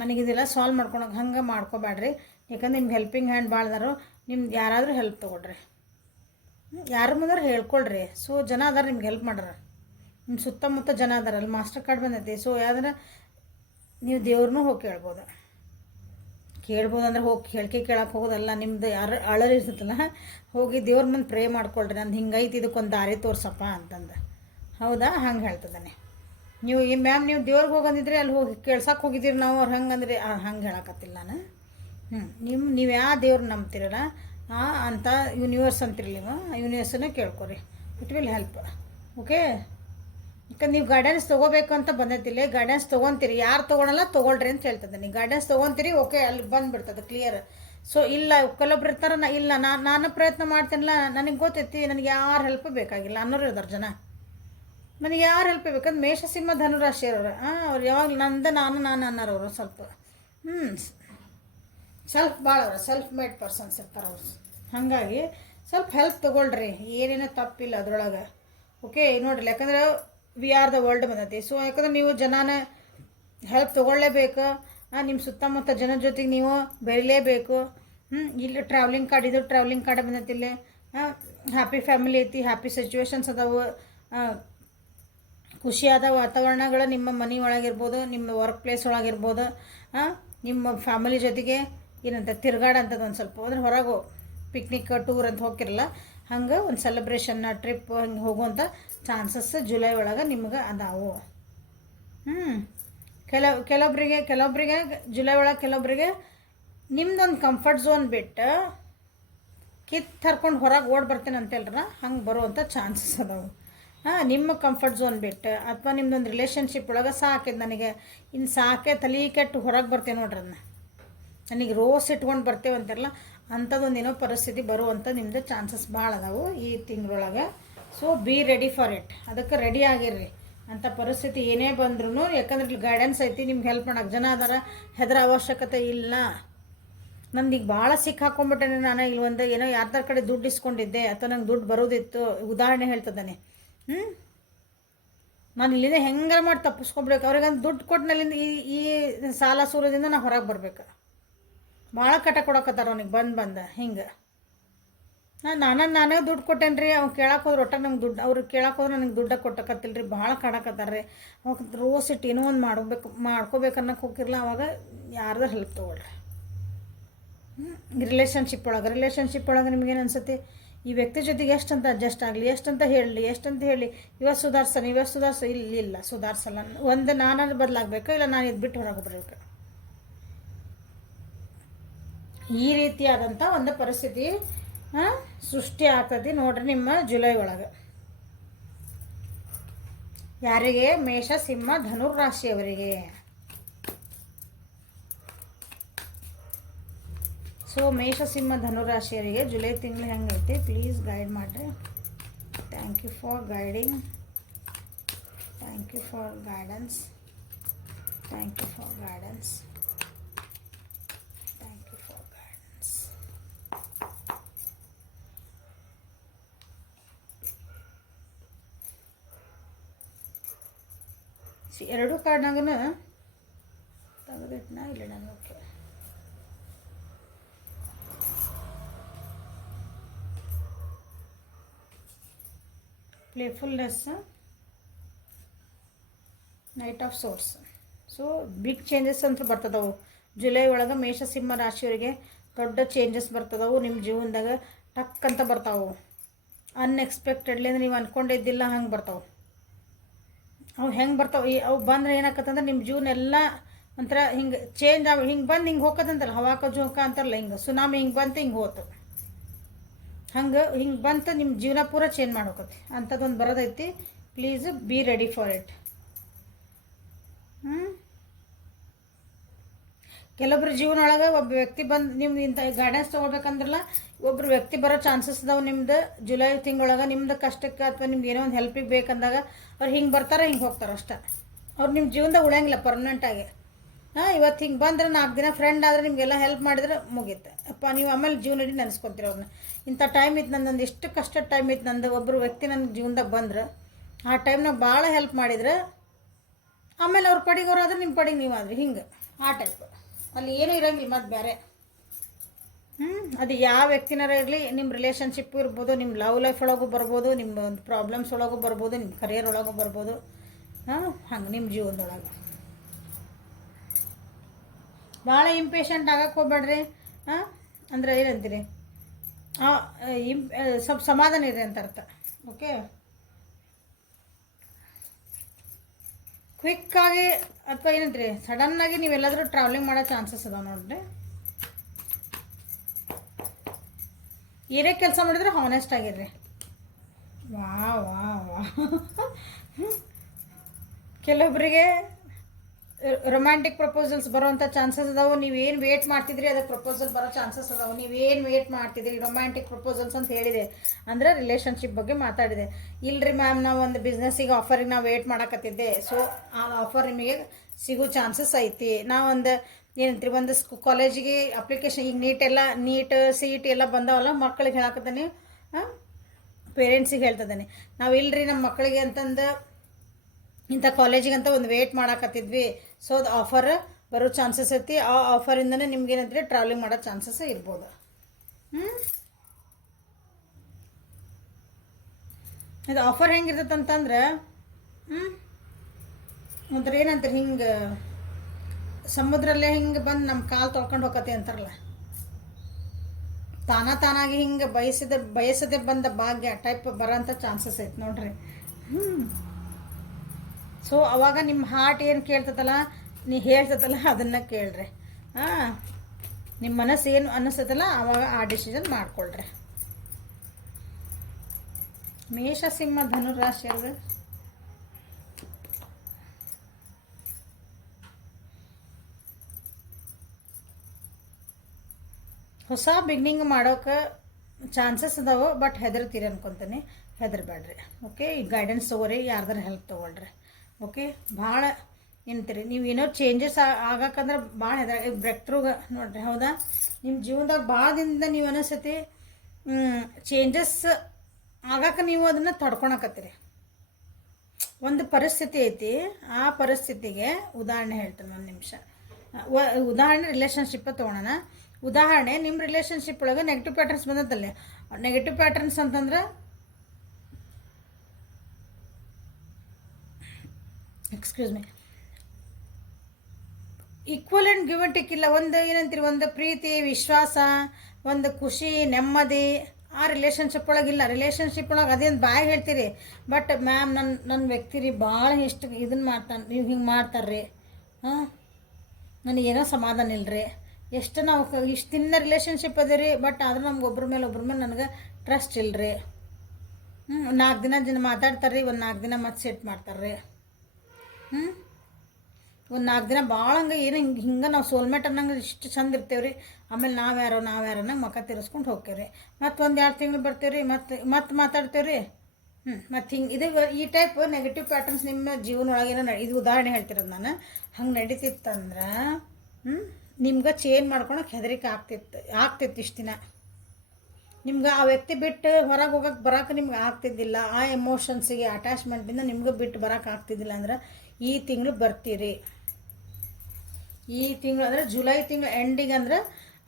ನನಗಿದೆಲ್ಲ ಸಾಲ್ವ್ ಮಾಡ್ಕೊಳಕ್ಕೆ ಹಂಗೆ ಮಾಡ್ಕೋಬೇಡ್ರಿ. ಯಾಕಂದ್ರೆ ನಿಮ್ಗೆ ಹೆಲ್ಪಿಂಗ್ ಹ್ಯಾಂಡ್ ಭಾಳದಾರು, ನಿಮ್ಗೆ ಯಾರಾದರೂ ಹೆಲ್ಪ್ ತೊಗೊಳ್ರಿ, ಯಾರ ಮುಂದಾರು ಹೇಳ್ಕೊಳ್ರಿ. ಸೊ ಜನ ಅದಾರ ನಿಮ್ಗೆ ಹೆಲ್ಪ್ ಮಾಡ್ರ, ನಿಮ್ಮ ಸುತ್ತಮುತ್ತ ಜನ ಅದಾರ. ಅಲ್ಲಿ ಮಾಸ್ಟರ್ ಕಾರ್ಡ್ ಬಂದೈತಿ. ಸೊ ಯಾವ್ದಾರ ನೀವು ದೇವ್ರನ್ನೂ ಹೋಗಿ ಕೇಳ್ಬೋದು ಅಂದ್ರೆ ಹೋಗಿ ಕೇಳಕ್ಕೆ ಹೋಗೋದಲ್ಲ. ನಿಮ್ದು ಯಾರು ಇರ್ತೈತಲ್ಲ, ಹೋಗಿ ದೇವ್ರ ಮುಂದೆ ಪ್ರೇ ಮಾಡ್ಕೊಳ್ರಿ, ನಂದು ಹಿಂಗೈತಿ, ಇದಕ್ಕೊಂದು ದಾರಿ ತೋರ್ಸಪ್ಪ ಅಂತಂದು. ಹೌದಾ, ಹಂಗೆ ಹೇಳ್ತದಾನೆ. ನೀವು ಈ ಮ್ಯಾಮ್ ನೀವು ದೇವ್ರಿಗೆ ಹೋಗಂದಿದ್ರೆ ಅಲ್ಲಿ ಹೋಗಿ ಕೇಳ್ಸಕ್ಕೆ ಹೋಗಿದ್ದೀರಿ, ನಾವು ಅವ್ರು ಹಂಗಂದ್ರೆ ಹಂಗೆ ಹೇಳಕತ್ತಿಲ್ಲ ನಾನು. ನೀವು ಯಾವ ದೇವ್ರು ನಂಬ್ತಿರಲ್ಲ ಅಂತ ಯೂನಿವರ್ಸ್ ಅಂತೀರಿ, ನೀವು ಯೂನಿವರ್ಸನ್ನೇ ಕೇಳ್ಕೊರಿ, ಇಟ್ ವಿಲ್ ಹೆಲ್ಪ್. ಓಕೆ, ಯಾಕಂದ್ರೆ ನೀವು ಗೈಡೆನ್ಸ್ ತೊಗೋಬೇಕು ಅಂತ ಬಂದೈತಿಲ್ಲ, ಗೈಡೆನ್ಸ್ ತೊಗೊತೀರಿ, ಯಾರು ತೊಗೊಳಲ್ಲ ತೊಗೊಳ್ರಿ ಅಂತ ಹೇಳ್ತದೆ. ನೀವು ಗೈಡೆನ್ಸ್ ತೊಗೊತೀರಿ, ಓಕೆ, ಅಲ್ಲಿ ಬಂದುಬಿಡ್ತದೆ ಕ್ಲಿಯರ್. ಸೊ ಇಲ್ಲ ಕೆಲವೊಬ್ರು ಇರ್ತಾರೆ, ನಾನು ಪ್ರಯತ್ನ ಮಾಡ್ತೀನಿಲ್ಲ, ನನಗೆ ಗೊತ್ತೈತಿ, ನನಗೆ ಯಾರು ಹೆಲ್ಪ್ ಬೇಕಾಗಿಲ್ಲ ಅನ್ನೋರು ಇರ್ತಾರೆ ಜನ. ನನಗೆ ಯಾರು ಹೆಲ್ಪ್ ಬೇಕಂದ್ರೆ ಮೇಷಸಿಂಹ ಧನುರಾಶಿಯವರು ಅವ್ರು ಯಾವಾಗ ನಾನು ಅನ್ನೋರವರು ಸ್ವಲ್ಪ ಭಾಳ ಅವ್ರು ಸೆಲ್ಫ್ ಮೇಡ್ ಪರ್ಸನ್ಸ್ ಇರ್ತಾರೆ ಅವರು. ಹಾಗಾಗಿ ಸ್ವಲ್ಪ ಹೆಲ್ಪ್ ತೊಗೊಳ್ರಿ, ಏನೇನೋ ತಪ್ಪಿಲ್ಲ ಅದ್ರೊಳಗೆ. ಓಕೆ ನೋಡ್ರಿ, ಯಾಕಂದ್ರೆ ವಿ ಆರ್ ದ ವರ್ಲ್ಡ್ ಬಂದೈತಿ. ಸೊ ಯಾಕಂದ್ರೆ ನೀವು ಜನನ ಹೆಲ್ಪ್ ತೊಗೊಳ್ಳೇಬೇಕು, ನಿಮ್ಮ ಸುತ್ತಮುತ್ತ ಜನರ ಜೊತೆಗೆ ನೀವು ಬೆರಿಲೇಬೇಕು. ಇಲ್ಲಿ ಟ್ರಾವೆಲಿಂಗ್ ಕಾರ್ಡ್, ಇದು ಟ್ರಾವೆಲಿಂಗ್ ಕಾರ್ಡ್ ಬಂದೈತಿ. ಇಲ್ಲಿ ಹ್ಯಾಪಿ ಫ್ಯಾಮಿಲಿ ಐತಿ, ಹ್ಯಾಪಿ ಸಿಚುವೇಶನ್ಸ್ ಅದಾವೆ, ಖುಷಿಯಾದ ವಾತಾವರಣಗಳು ನಿಮ್ಮ ಮನೆ ಒಳಗಿರ್ಬೋದು, ನಿಮ್ಮ ವರ್ಕ್ ಪ್ಲೇಸ್ ಒಳಗಿರ್ಬೋದು, ನಿಮ್ಮ ಫ್ಯಾಮಿಲಿ ಜೊತೆಗೆ ಏನಂತ ತಿರ್ಗಾಡಂಥದ್ದು ಒಂದು ಸ್ವಲ್ಪ ಅಂದ್ರೆ ಹೊರಗೆ ಪಿಕ್ನಿಕ್ ಟೂರ್ ಅಂತ ಹೋಗಿರಲ್ಲ, ಹಂಗೆ ಒಂದು ಸೆಲೆಬ್ರೇಷನ್ನ ಟ್ರಿಪ್ ಹಂಗೆ ಹೋಗುವಂಥ ಚಾನ್ಸಸ್ ಜುಲೈ ಒಳಗೆ ನಿಮ್ಗೆ ಅದಾವು. ಕೆಲವೊಬ್ಬರಿಗೆ ಜುಲೈ ಒಳಗೆ ಕೆಲವೊಬ್ಬರಿಗೆ ನಿಮ್ದೊಂದು ಕಂಫರ್ಟ್ ಝೋನ್ ಬಿಟ್ಟು ಹರ್ಕೊಂಡು ಹೊರಗೆ ಓಡಿ ಬರ್ತೇನೆ ಅಂತೇಳ್ರ, ಹಂಗೆ ಬರುವಂಥ ಚಾನ್ಸಸ್ ಅದಾವೆ. ನಿಮ್ಮ ಕಂಫರ್ಟ್ ಝೋನ್ ಬಿಟ್ಟು, ಅಥವಾ ನಿಮ್ದೊಂದು ರಿಲೇಷನ್ಶಿಪ್ ಒಳಗೆ ಸಾಕಿದ್ ನನಗೆ ಇನ್ನು ಸಾಕೆ ತಲೆ ಕೆಟ್ಟು ಹೊರಗೆ ಬರ್ತೇವೆ ನೋಡ್ರಿ, ನನಗೆ ರೋಸ್ ಇಟ್ಕೊಂಡು ಬರ್ತೇವೆ ಅಂತಾರಲ್ಲ, ಅಂಥದ್ದೊಂದು ಏನೋ ಪರಿಸ್ಥಿತಿ ಬರುವಂಥ ನಿಮ್ಮದು ಚಾನ್ಸಸ್ ಭಾಳ ಅದಾವೆ ಈ ತಿಂಗಳೊಳಗೆ. So B ready for it, ಅದಕ್ಕೆ ರೆಡಿ ಆಗಿರ್ರಿ. ಅಂಥ ಪರಿಸ್ಥಿತಿ ಏನೇ ಬಂದ್ರೂ, ಯಾಕಂದ್ರೆ ಇಲ್ಲಿ ಗೈಡೆನ್ಸ್ ಐತಿ, ನಿಮ್ಗೆ ಹೆಲ್ಪ್ ಮಾಡೋಕೆ ಜನ ಅದಾರ, ಹೆದರ ಅವಶ್ಯಕತೆ ಇಲ್ಲ. ನಂದು ಈಗ ಭಾಳ ಸಿಕ್ಕಾಕೊಂಡ್ಬಿಟ್ಟೆ ನಾನು. ಇಲ್ಲಿ ಒಂದು ಏನೋ ಯಾರ್ದಾರ ಕಡೆ ದುಡ್ಡು ಇಸ್ಕೊಂಡಿದ್ದೆ, ಅಥವಾ ನಂಗೆ ದುಡ್ಡು ಬರೋದಿತ್ತು, ಉದಾಹರಣೆ ಹೇಳ್ತದಾನೆ. ನಾನು ಇಲ್ಲಿಂದ ಹೆಂಗಾರ ಮಾಡಿ ತಪ್ಪಿಸ್ಕೊಬಿಡ್ಬೇಕು, ಅವ್ರಿಗೆ ದುಡ್ಡು ಕೊಟ್ಟಿನಲ್ಲಿಂದ ಈ ಸಾಲ ಸೂಲದಿಂದ ನಾನು ಹೊರಗೆ ಬರ್ಬೇಕು. ಭಾಳ ಕಟ ಕೊಡಕತ್ತಾರ ಅವನಿಗೆ ಬಂದು ಹಿಂಗೆ. ನಾನೇ ದುಡ್ಡು ಕೊಟ್ಟೇನೆ ರೀ, ಅವ್ನು ಕೇಳಕ್ಕೆ ಹೋದ್ರೆ ಒಟ್ಟಾಗ ನಂಗೆ ದುಡ್ಡು, ಅವ್ರು ಕೇಳಕ್ಕೆ ಹೋದ್ರೆ ನನಗೆ ದುಡ್ಡು ಕೊಟ್ಟಕತ್ತಿಲ್ಲ ರೀ, ಭಾಳ ಕಾಡಕತ್ತಾರ ರೀ. ಅವಾಗ ರೋಸ್ ಇಟ್ಟು ಏನೋ ಒಂದು ಮಾಡ್ಕೋಬೇಕು ಅನ್ನೋಕೆ ಹೋಗಿರಲ್ಲ, ಅವಾಗ ಯಾರ್ದಾರು ಹೆಲ್ಪ್ ತೊಗೊಳ್ರಿ. ರಿಲೇಷನ್ಶಿಪ್ ಒಳಗೆ ನಿಮಗೇನು ಅನ್ಸುತ್ತೆ, ಈ ವ್ಯಕ್ತಿ ಜೊತೆಗೆ ಎಷ್ಟಂತ ಅಡ್ಜಸ್ಟ್ ಆಗಲಿ, ಎಷ್ಟಂತ ಹೇಳಿ ಇವತ್ತು ಸುಧಾರಿಸ ಇಲ್ಲ ಸುಧಾರಿಸಲ್ಲ. ಒಂದು ನಾನು ಬದಲಾಗಬೇಕು, ಇಲ್ಲ ನಾನು ಇದು ಬಿಟ್ಟು ಹೊರಗೆ ಬರಬೇಕು. ಈ ರೀತಿಯಾದಂಥ ಒಂದು ಪರಿಸ್ಥಿತಿ ಸೃಷ್ಟಿ ಆಗ್ತದೆ ನೋಡ್ರಿ ನಿಮ್ಮ ಜುಲೈ ಒಳಗೆ. ಯಾರಿಗೆ? ಮೇಷ, ಸಿಂಹ, ಧನುರಾಶಿಯವರಿಗೆ. ಸೊ ಮೇಷ, ಸಿಂಹ, ಧನುರಾಶಿಯವರಿಗೆ ಜುಲೈ ತಿಂಗಳು ಹೆಂಗೈತೆ ಪ್ಲೀಸ್ ಗೈಡ್ ಮಾಡಿರಿ. Thank you for guiding, thank you for guidance, thank you for guidance, thank you for guidance. ಎರಡೂ ಕಾರ್ಡ್ನಾಗೂ ತೆಗೆದಿಟ್ನ ಇಲ್ಲ ನಾನು. Okay, playfulness, knight of swords. So big changes ಅಂತೂ ಬರ್ತದವು ಜುಲೈ ಒಳಗೆ. ಮೇಷಸಿಂಹ ರಾಶಿಯವರಿಗೆ ದೊಡ್ಡ ಚೇಂಜಸ್ ಬರ್ತದವು ನಿಮ್ಮ ಜೀವನದಾಗ. ಟಕ್ ಅಂತ ಬರ್ತಾವೆ, ಅನ್ಎಕ್ಸ್ಪೆಕ್ಟೆಡ್ಲಿ ಅಂದ್ರೆ ನೀವು ಅಂದ್ಕೊಂಡಿದ್ದಿಲ್ಲ ಹಂಗೆ ಬರ್ತಾವೆ. ಅವು ಹೆಂಗೆ ಬರ್ತಾವೆ, ಅವು ಬಂದ್ರೆ ಏನಾಕತ್ತಂದ್ರೆ ನಿಮ್ಮ ಜೀವನ ಎಲ್ಲ ಒಂಥರ ಹಿಂಗೆ ಚೇಂಜ್ ಹಿಂಗೆ ಬಂದು ಹಿಂಗೆ ಹೋಗೋದಂತಲ್ಲ, ಹವಾಕ ಜೋಕ ಅಂತಾರಲ್ಲ, ಹಿಂಗೆ ಸುನಾಮಿ ಹಿಂಗೆ ಬಂತು ಹಿಂಗೆ ಹೋತು, ಹಿಂಗೆ ಬಂತು ನಿಮ್ಮ ಜೀವನ ಪೂರ ಚೇಂಜ್ ಮಾಡೋಕತಿ ಅಂಥದ್ದೊಂದು ಬರೋದೈತಿ. Please be ready for it. ಕೆಲವೊಬ್ರು ಜೀವನ ಒಳಗೆ ಒಬ್ಬ ವ್ಯಕ್ತಿ ಬಂದು ನಿಮ್ದು ಇಂಥ ಗೈಡೆನ್ಸ್ ತೊಗೊಳ್ಬೇಕಂದ್ರಲ್ಲ, ಒಬ್ಬರು ವ್ಯಕ್ತಿ ಬರೋ ಚಾನ್ಸಸ್ ಇದಾವೆ ನಿಮ್ದು ಜುಲೈ ತಿಂಗಳೊಳಗೆ. ನಿಮ್ದು ಕಷ್ಟಕ್ಕೆ ಅಥವಾ ನಿಮ್ಗೆ ಏನೋ ಒಂದು ಹೆಲ್ಪಿಗೆ ಬೇಕಂದಾಗ ಅವ್ರು ಹಿಂಗೆ ಬರ್ತಾರೆ, ಹಿಂಗೆ ಹೋಗ್ತಾರೆ ಅಷ್ಟೇ. ಅವ್ರು ನಿಮ್ಮ ಜೀವನದಾಗ ಉಳಿಯಂಗಿಲ್ಲ ಪರ್ಮನೆಂಟಾಗಿ. ಇವತ್ತು ಹಿಂಗೆ ಬಂದ್ರೆ 4 ದಿನ ಫ್ರೆಂಡ್ ಆದರೆ ನಿಮಗೆಲ್ಲ ಹೆಲ್ಪ್ ಮಾಡಿದ್ರೆ ಮುಗೀತೆ ಅಪ್ಪ. ನೀವು ಆಮೇಲೆ ಜೀವನ ಇಡೀ ನೆನೆಸ್ಕೊತೀರ ಅವ್ರನ್ನ. ಇಂಥ ಟೈಮ್ ಇತ್ತು ನಂದು, ಎಷ್ಟು ಕಷ್ಟದ ಟೈಮ್ ಇತ್ತು ನಂದು, ಒಬ್ಬರು ವ್ಯಕ್ತಿ ನನ್ನ ಜೀವನದಾಗ ಬಂದ್ರೆ ಆ ಟೈಮ್ನಾಗ ಭಾಳ ಹೆಲ್ಪ್ ಮಾಡಿದ್ರೆ ಆಮೇಲೆ ಅವ್ರ ಪಡಿಗೆ ಅವ್ರಾದ್ರೆ ನಿಮ್ಮ ಪಡಿಗೆ ನೀವು ಆದ್ರಿ, ಹಿಂಗೆ ಆ ಟೈಪ್. ಅಲ್ಲಿ ಏನೂ ಇರೋಂಗಿಲ್ಲ ಮತ್ತು ಬೇರೆ. ಅದು ಯಾವ ವ್ಯಕ್ತಿನಾರ ಇರಲಿ, ನಿಮ್ಮ ರಿಲೇಷನ್ಶಿಪ್ ಇರ್ಬೋದು, ನಿಮ್ಮ ಲವ್ ಲೈಫ್ ಒಳಗೂ ಬರ್ಬೋದು, ನಿಮ್ಮ ಒಂದು ಪ್ರಾಬ್ಲಮ್ಸ್ ಒಳಗೂ ಬರ್ಬೋದು, ನಿಮ್ಮ ಕರಿಯರ್ ಒಳಗೂ ಬರ್ಬೋದು. ಹಂಗೆ ನಿಮ್ಮ ಜೀವನದೊಳಗೆ ಭಾಳ ಇಂಪೇಷಂಟ್ ಆಗಕ್ಕೆ ಹೋಗ್ಬೇಡ್ರಿ. ಅಂದರೆ ಏನಂತೀರಿ, ಸ್ವಲ್ಪ ಸಮಾಧಾನ ಇದೆ ಅಂತ ಅರ್ಥ. ಓಕೆ, ಕ್ವಿಕ್ಕಾಗಿ ಅಥವಾ ಏನಂತೀರಿ ಸಡನ್ನಾಗಿ ನೀವೆಲ್ಲಾದರೂ ಟ್ರಾವೆಲಿಂಗ್ ಮಾಡೋ ಚಾನ್ಸಸ್ ಅದಾವೆ ನೋಡ್ರಿ. ಏನೇ ಕೆಲಸ ಮಾಡಿದ್ರೆ ಹಾನೆಸ್ಟ್ ಆಗಿರ್ರಿ. ವಾ ವಾ ವಾ ಕೆಲವೊಬ್ಬರಿಗೆ ರೊಮ್ಯಾಂಟಿಕ್ ಪ್ರಪೋಸಲ್ಸ್ ಬರೋವಂಥ ಚಾನ್ಸಸ್ ಅದಾವೆ. ನೀವೇನು ವೇಟ್ ಮಾಡ್ತಿದ್ರಿ ಅದಕ್ಕೆ ಪ್ರಪೋಸಲ್ ಬರೋ ಚಾನ್ಸಸ್ ಅದಾವೆ. ನೀವೇನು ವೇಟ್ ಮಾಡ್ತಿದ್ರಿ ರೊಮ್ಯಾಂಟಿಕ್ ಪ್ರಪೋಸಲ್ಸ್ ಅಂತ ಹೇಳಿದೆ ಅಂದರೆ ರಿಲೇಷನ್ಶಿಪ್ ಬಗ್ಗೆ ಮಾತಾಡಿದೆ. ಇಲ್ಲರಿ ಮ್ಯಾಮ್, ನಾವು ಒಂದು ಬಿಸ್ನೆಸ್ಸಿಗೆ ಆಫರಿಗೆ ನಾವು ವೇಟ್ ಮಾಡಕತ್ತಿದ್ದೆ, ಸೊ ಆ ಆಫರ್ ನಿಮಗೆ ಸಿಗೋ ಚಾನ್ಸಸ್ ಐತಿ. ನಾವೊಂದು ಏನಂತೀರಿ ಒಂದು ಕಾಲೇಜಿಗೆ ಅಪ್ಲಿಕೇಶನ್, ಈಗ ನೀಟ್ CET ಎಲ್ಲ ಬಂದವಲ್ಲ, ಮಕ್ಕಳಿಗೆ ಹೇಳಕತ್ತಾನೆ, ಪೇರೆಂಟ್ಸಿಗೆ ಹೇಳ್ತದಾನೆ, ನಾವು ಇಲ್ಲರಿ ನಮ್ಮ ಮಕ್ಕಳಿಗೆ ಅಂತಂದು ಇಂಥ ಕಾಲೇಜಿಗೆ ಅಂತ ಒಂದು ವೇಟ್ ಮಾಡಕತ್ತಿದ್ವಿ, ಸೊ ಅದು ಆಫರ್ ಬರೋ ಚಾನ್ಸಸ್ ಐತಿ. ಆ ಆಫರಿಂದನೇ ನಿಮ್ಗೇನಂದ್ರೆ ಟ್ರಾವೆಲಿಂಗ್ ಮಾಡೋ ಚಾನ್ಸಸ್ ಇರ್ಬೋದು. ಇದು ಆಫರ್ ಹೆಂಗಿರ್ತೈತೆ ಅಂತಂದ್ರೆ ಒಂಥರ ಏನಂತಾರೆ, ಹಿಂಗೆ ಸಮುದ್ರಲ್ಲೇ ಹಿಂಗೆ ಬಂದು ನಮ್ಮ ಕಾಲು ತೊಳ್ಕೊಂಡು ಹೋಗತ್ತೆ ಅಂತಾರಲ್ಲ, ತಾನಾಗಿ ಹಿಂಗೆ ಬಯಸದೆ ಬಂದ ಭಾಗ್ಯ ಟೈಪ್ ಬರೋಂಥ ಚಾನ್ಸಸ್ ಐತೆ ನೋಡ್ರಿ. ಸೊ ಅವಾಗ ನಿಮ್ಮ ಹಾರ್ಟ್ ಏನು ಕೇಳ್ತದಲ್ಲ, ನೀ ಹೇಳ್ತದಲ್ಲ ಅದನ್ನು ಕೇಳ್ರಿ. ನಿಮ್ಮ ಮನಸ್ಸು ಏನು ಅನ್ನಿಸ್ತದಲ್ಲ ಅವಾಗ ಆ ಡಿಸಿಷನ್ ಮಾಡ್ಕೊಳ್ರಿ. ಮೇಷ ಸಿಂಹ ಧನುರಾಶಿ ಅಲ್ರಿ, ಹೊಸ ಬಿಗ್ನಿಂಗ್ ಮಾಡೋಕೆ ಚಾನ್ಸಸ್ ಅದಾವೆ, ಬಟ್ ಹೆದರ್ತೀರಿ ಅನ್ಕೊತೀನಿ. ಹೆದರ್ಬೇಡ್ರಿ. ಓಕೆ, ಈ ಗೈಡೆನ್ಸ್ ತೊಗೊರಿ, ಯಾರ್ದಾರ ಹೆಲ್ಪ್ ತೊಗೊಳ್ರಿ. ಓಕೆ, ಭಾಳ ಏನಂತೀರಿ, ನೀವು ಏನೋ ಚೇಂಜಸ್ ಆಗಕ್ಕಂದ್ರೆ ಭಾಳ ಬ್ರೇಕ್ ಥ್ರೂಗ ನೋಡ್ರಿ. ಹೌದಾ, ನಿಮ್ಮ ಜೀವನದಾಗ ಭಾಳ ದಿನದಿಂದ ನೀವು ಅನಿಸ್ತೈತಿ ಚೇಂಜಸ್ ಆಗಕ್ಕೆ ನೀವು ಅದನ್ನು ತಡ್ಕೊಳಕತ್ತೀರಿ. ಒಂದು ಪರಿಸ್ಥಿತಿ ಐತಿ, ಆ ಪರಿಸ್ಥಿತಿಗೆ ಉದಾಹರಣೆ ಹೇಳ್ತೇನೆ, ಒಂದು ನಿಮಿಷ. ಉದಾಹರಣೆ ರಿಲೇಷನ್ಶಿಪ್ ತೊಗೊಳೋಣ. ಉದಾಹರಣೆ, ನಿಮ್ಮ ರಿಲೇಷನ್ಶಿಪ್ ಒಳಗೆ ನೆಗೆಟಿವ್ ಪ್ಯಾಟರ್ನ್ಸ್ ಬಂದತ್ತಲ್ಲ. ನೆಗೆಟಿವ್ ಪ್ಯಾಟರ್ನ್ಸ್ ಅಂತಂದ್ರೆ excuse me, equal and give and take ಇಲ್ಲ. ಒಂದು ಏನಂತೀರಿ, ಒಂದು ಪ್ರೀತಿ, ವಿಶ್ವಾಸ, ಒಂದು ಖುಷಿ, ನೆಮ್ಮದಿ ಆ ರಿಲೇಷನ್ಶಿಪ್ ಒಳಗಿಲ್ಲ. ರಿಲೇಷನ್ಶಿಪ್ ಒಳಗೆ ಅದೇನು ಬಾಯಿ ಹೇಳ್ತೀರಿ, ಬಟ್ ಮ್ಯಾಮ್ ನನ್ನ ವ್ಯಕ್ತಿ ರೀ ಭಾಳ ಇಷ್ಟು ಇದನ್ನು ಮಾಡ್ತಾನೆ, ನೀವು ಹಿಂಗೆ ಮಾಡ್ತಾರ್ರಿ, ನನಗೇನೋ ಸಮಾಧಾನ ಇಲ್ಲರಿ. ಎಷ್ಟು ನಾವು ಇಷ್ಟು ದಿನ ರಿಲೇಷನ್ಶಿಪ್ ಅದೇ ರೀ, ಬಟ್ ಆದ್ರೆ ನಮ್ಗೆ ಒಬ್ರ ಮೇಲೆ ನನಗೆ ಟ್ರಸ್ಟ್ ಇಲ್ಲರಿ. 4 ದಿನ ಮಾತಾಡ್ತಾರೆ ರೀ, ಒಂದು 4 ದಿನ ಮತ್ತೆ ಸೆಟ್ ಮಾಡ್ತಾರೆ ರೀ. ಒಂದು 4 ದಿನ ಭಾಳ ಹಂಗೆ ಏನು ಹಿಂಗೆ ನಾವು ಸೋಲ್ಮೇಟ್ ಅನ್ನಂಗೆ ಇಷ್ಟು ಚಂದ ಇರ್ತೇವೆ ರೀ. ಆಮೇಲೆ ನಾವ್ಯಾರೋ ಅನ್ನಂಗೆ ಮುಖ ತಿರ್ಸ್ಕೊಂಡು ಹೋಗ್ತೇವೆ ರೀ. ಮತ್ತು 1-2 ತಿಂಗಳು ಬರ್ತೇವೆ ರೀ, ಮತ್ತೆ ಮಾತಾಡ್ತೇವೆ ರೀ. ಮತ್ತು ಹಿಂಗೆ ಇದು ಈ ಟೈಪ್ ನೆಗೆಟಿವ್ ಪ್ಯಾಟರ್ನ್ಸ್ ನಿಮ್ಮ ಜೀವನ ಒಳಗೇನೋ ಇದು ಉದಾಹರಣೆ ಹೇಳ್ತಿರೋದು ನಾನು. ಹಂಗೆ ನಡೀತಿತ್ತಂದ್ರೆ ನಿಮ್ಗೆ ಚೇಂಜ್ ಮಾಡ್ಕೊಳಕ್ಕೆ ಹೆದರಿಕೆ ಆಗ್ತಿತ್ತು ಇಷ್ಟು ದಿನ. ನಿಮ್ಗೆ ಆ ವ್ಯಕ್ತಿ ಬಿಟ್ಟು ಹೊರಗೆ ಹೋಗಕ್ಕೆ ಬರೋಕೆ ನಿಮ್ಗೆ ಆಗ್ತಿದ್ದಿಲ್ಲ. ಆ ಎಮೋಷನ್ಸಿಗೆ ಅಟ್ಯಾಚ್ಮೆಂಟಿಂದ ನಿಮ್ಗೆ ಬಿಟ್ಟು ಬರೋಕೆ ಆಗ್ತಿದ್ದಿಲ್ಲ ಅಂದ್ರೆ ಈ ತಿಂಗಳು ಬರ್ತೀರಿ. ಈ ತಿಂಗಳು ಅಂದರೆ ಜುಲೈ ತಿಂಗಳು ಎಂಡಿಗೆ ಅಂದ್ರೆ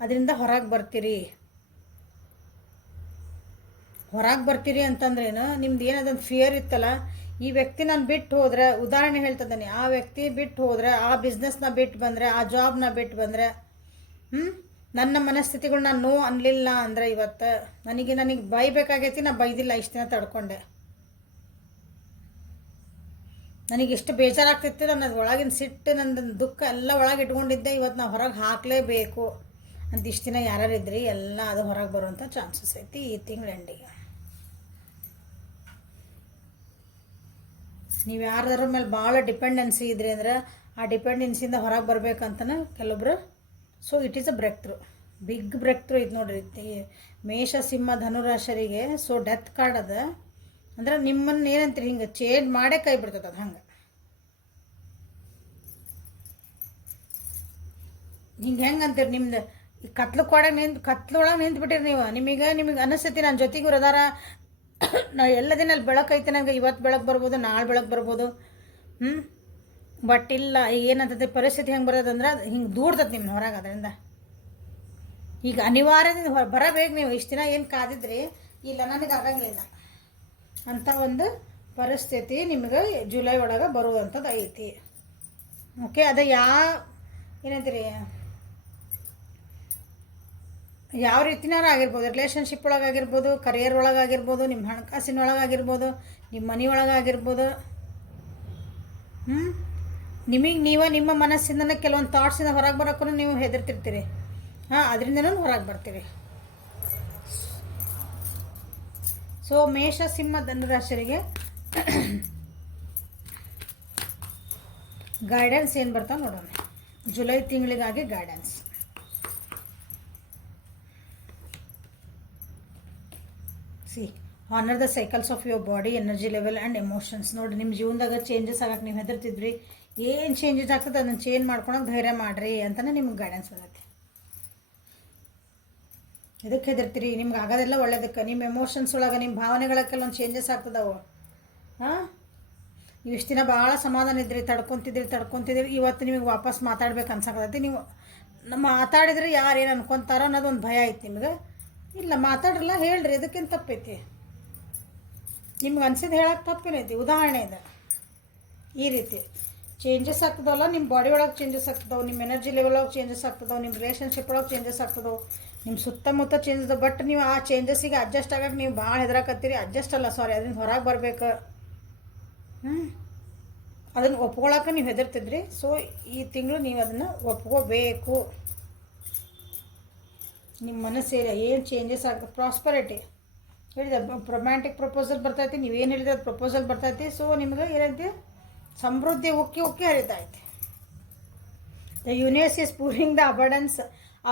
ಅದರಿಂದ ಹೊರಗೆ ಬರ್ತೀರಿ. ಹೊರಗೆ ಬರ್ತೀರಿ ಅಂತಂದ್ರೇನು, ನಿಮ್ದು ಏನದೊಂದು ಫಿಯರ್ ಇತ್ತಲ್ಲ, ಈ ವ್ಯಕ್ತಿ ನಾನು ಬಿಟ್ಟು ಹೋದ್ರೆ, ಉದಾಹರಣೆ ಹೇಳ್ತಿದ್ದಾನೆ, ಆ ವ್ಯಕ್ತಿ ಬಿಟ್ಟು ಹೋದ್ರೆ, ಆ ಬಿಸ್ನೆಸ್ನ ಬಿಟ್ಟು ಬಂದರೆ, ಆ ಜಾಬ್ನ ಬಿಟ್ಟು ಬಂದರೆ, ನನ್ನ ಮನಸ್ಥಿತಿಗಳು ನಾನು ನೋ ಅನ್ನಲಿಲ್ಲ ಅಂದರೆ ಇವತ್ತು ನನಗೆ ಬೈಬೇಕಾಗೈತಿ, ನಾ ಬೈದಿಲ್ಲ, ಇಷ್ಟು ದಿನ ತಡ್ಕೊಂಡೆ. ನನಗೆ ಎಷ್ಟು ಬೇಜಾರಾಗ್ತಿತ್ತು, ನನ್ನ ಒಳಗಿನ ಸಿಟ್ಟು, ನನ್ನ ದುಃಖ ಎಲ್ಲ ಒಳಗೆ ಇಟ್ಕೊಂಡಿದ್ದೆ. ಇವತ್ತು ನಾವು ಹೊರಗೆ ಹಾಕಲೇಬೇಕು ಅಂತ ಇಷ್ಟು ದಿನ ಯಾರು ಇದ್ರಿ, ಎಲ್ಲ ಅದು ಹೊರಗೆ ಬರುವಂಥ ಚಾನ್ಸಸ್ ಐತಿ ಈ ತಿಂಗಳ ಎಂಡಿಗೆ. ನೀವು ಯಾರ್ದಾರ ಮೇಲೆ ಭಾಳ ಡಿಪೆಂಡೆನ್ಸಿ ಇದ್ರಿ ಅಂದ್ರೆ ಆ ಡಿಪೆಂಡೆನ್ಸಿಯಿಂದ ಹೊರಗೆ ಬರ್ಬೇಕಂತನೇ ಕೆಲವೊಬ್ರು. So it is a breakthrough, big breakthrough ಇದು ನೋಡ್ರಿ. ಮೇಷ ಸಿಂಹ ಧನುರಾಶರಿಗೆ ಸೊ ಡೆತ್ ಕಾರ್ಡ್ ಅದ ಅಂದ್ರೆ ನಿಮ್ಮನ್ನು ಏನಂತೀರಿ, ಹಿಂಗೆ ಚೇಂಜ್ ಮಾಡೇ ಕೈ ಬಿಡ್ತದೆ ಅದು. ಹೆಂಗೆ ಅಂತೀರಿ, ನಿಮ್ದು ಕತ್ಲೊಳಗೆ ನಿಂತ್ಬಿಟ್ಟಿರಿ ನೀವು. ನಿಮಗೆ ಅನಿಸ್ತೈತಿ ನನ್ನ ಜೊತೆಗೂ ಅದಾರ, ನಾ ಎಲ್ಲ ದಿನ ಅಲ್ಲಿ ಬೆಳಕೈತೆ, ನನಗೆ ಇವತ್ತು ಬೆಳಕು ಬರ್ಬೋದು, ನಾಳೆ ಬೆಳಕು ಬರ್ಬೋದು. ಬಟ್ ಇಲ್ಲ, ಏನಂತೈತಿ ಪರಿಸ್ಥಿತಿ ಹೆಂಗೆ ಬರೋದಂದ್ರೆ ಅದು ಹಿಂಗೆ ದೂಡ್ತದೆ ನಿಮ್ಮ ಹೊರಗೆ. ಅದರಿಂದ ಈಗ ಅನಿವಾರ್ಯದಿಂದ ಬರಬೇಕು ನೀವು. ಇಷ್ಟು ದಿನ ಏನು ಕಾದಿದ್ರಿ, ಇಲ್ಲ ನನಗೆ ಆಗಂಗಿಲ್ಲ ಅಂತ ಒಂದು ಪರಿಸ್ಥಿತಿ ನಿಮಗೆ ಜುಲೈ ಒಳಗೆ ಬರುವಂಥದ್ದು ಐತಿ. ಓಕೆ, ಅದು ಏನಂತೀರಿ, ಯಾವ ರೀತಿನಾರು ಆಗಿರ್ಬೋದು, ರಿಲೇಷನ್ಶಿಪ್ ಒಳಗಾಗಿರ್ಬೋದು, ಕರಿಯರ್ ಒಳಗಾಗಿರ್ಬೋದು, ನಿಮ್ಮ ಹಣಕಾಸಿನ ಒಳಗಾಗಿರ್ಬೋದು, ನಿಮ್ಮ ಮನೆ ಒಳಗಾಗಿರ್ಬೋದು. ನಿಮ್ಮ ಮನಸ್ಸಿಂದನೇ ಕೆಲವೊಂದು ಥಾಟ್ಸಿಂದ ಹೊರಗೆ ಬರೋಕ್ಕೂ ನೀವು ಹೆದರ್ತಿರ್ತೀರಿ. ಅದರಿಂದನೂ ಹೊರಗೆ ಬರ್ತೀರಿ. ಸೊ ಮೇಷ ಸಿಂಹ ಧನುರಾಶಿಗೆ ಗೈಡೆನ್ಸ್ ಏನು ಬರ್ತಾವೆ ನೋಡೋಣ. ಜುಲೈ ತಿಂಗಳಿಗಾಗಿ guidance. Honour the cycles of your body, energy level and emotions. ನೋಡಿ, ನಿಮ್ಮ ಜೀವನದಾಗ ಚೇಂಜಸ್ ಆಗಕ್ಕೆ ನೀವು ಹೆದರ್ತಿದ್ರಿ, ಏನು ಚೇಂಜಸ್ ಆಗ್ತದೆ ಅದನ್ನು ಚೇಂಜ್ ಮಾಡ್ಕೊಳಕ್ಕೆ ಧೈರ್ಯ ಮಾಡಿರಿ ಅಂತಲೇ ನಿಮ್ಗೆ ಗೈಡೆನ್ಸ್ ಬಂದೈತಿ. ಎದಕ್ಕೆ ಹೆದರ್ತೀರಿ, ನಿಮ್ಗೆ ಆಗೋದೆಲ್ಲ ಒಳ್ಳೇದಕ್ಕೆ. ನಿಮ್ಮ ಎಮೋಷನ್ಸ್ ಒಳಗೆ, ನಿಮ್ಮ ಭಾವನೆಗಳ ಕೆಲವೊಂದು ಚೇಂಜಸ್ ಆಗ್ತದವು. ನೀವು ಇಷ್ಟು ದಿನ ಭಾಳ ಸಮಾಧಾನ ಇದ್ರಿ, ತಡ್ಕೊತಿದ್ರಿ, ಇವತ್ತು ನಿಮಗೆ ವಾಪಸ್ ಮಾತಾಡ್ಬೇಕು ಅನ್ಸಕತ್ತೈತಿ. ನೀವು ಮಾತಾಡಿದ್ರೆ ಯಾರು ಏನು ಅನ್ಕೊತಾರೋ ಅನ್ನೋದು ಒಂದು ಭಯ ಐತಿ ನಿಮ್ಗೆ. ಇಲ್ಲ, ಮಾತಾಡ್ರಲ್ಲ, ಹೇಳ್ರಿ, ಅದಕ್ಕೇನು ತಪ್ಪೈತಿ. ನಿಮ್ಗೆ ಅನ್ಸಿದ್ದು ಹೇಳಕ್ಕೆ ತಪ್ಪೇನೈತಿ. ಉದಾಹರಣೆ ಇದೆ, ಈ ರೀತಿ ಚೇಂಜಸ್ ಆಗ್ತದಲ್ಲ, ನಿಮ್ಮ ಬಾಡಿ ಒಳಗೆ ಚೇಂಜಸ್ ಆಗ್ತದವು, ನಿಮ್ಮ ಎನರ್ಜಿ ಲೆವೆಲ್ ಒಳಗೆ ಚೇಂಜಸ್ ಆಗ್ತದವು, ನಿಮ್ಮ ರಿಲೇಷನ್ಶಿಪ್ ಒಳಗೆ ಚೇಂಜಸ್ ಆಗ್ತದವು, ನಿಮ್ಮ ಸುತ್ತಮುತ್ತ ಚೇಂಜಸ್ ಅದ. ಬಟ್ ನೀವು ಆ ಚೇಂಜಸ್ಸಿಗೆ ಅಡ್ಜಸ್ಟ್ ಆಗಕ್ಕೆ ನೀವು ಭಾಳ ಹೆದರಾಕತ್ತೀರಿ. ಅದರಿಂದ ಹೊರಗೆ ಬರ್ಬೇಕು. ಅದನ್ನು ಒಪ್ಕೊಳಕ್ಕೆ ನೀವು ಹೆದರ್ತಿದ್ರಿ. ಸೊ ಈ ತಿಂಗಳು ನೀವು ಅದನ್ನು ಒಪ್ಕೋಬೇಕು. ನಿಮ್ಮ ಮನಸ್ಸೇರಿ ಏನು ಚೇಂಜಸ್ ಆಗ್ತದೆ. ಪ್ರಾಸ್ಪರಿಟಿ ಹೇಳಿದೆ, ರೊಮ್ಯಾಂಟಿಕ್ ಪ್ರಪೋಸಲ್ ಬರ್ತೈತಿ, ನೀವೇನು ಹೇಳಿದ್ರೆ ಅದು ಪ್ರಪೋಸಲ್ ಬರ್ತೈತಿ. ಸೊ ನಿಮ್ಗೆ ಏನೈತಿ, ಸಮೃದ್ಧಿ ಉಕ್ಕಿ ಹರಿತಾ ಐತಿ. The universe is pouring the abundance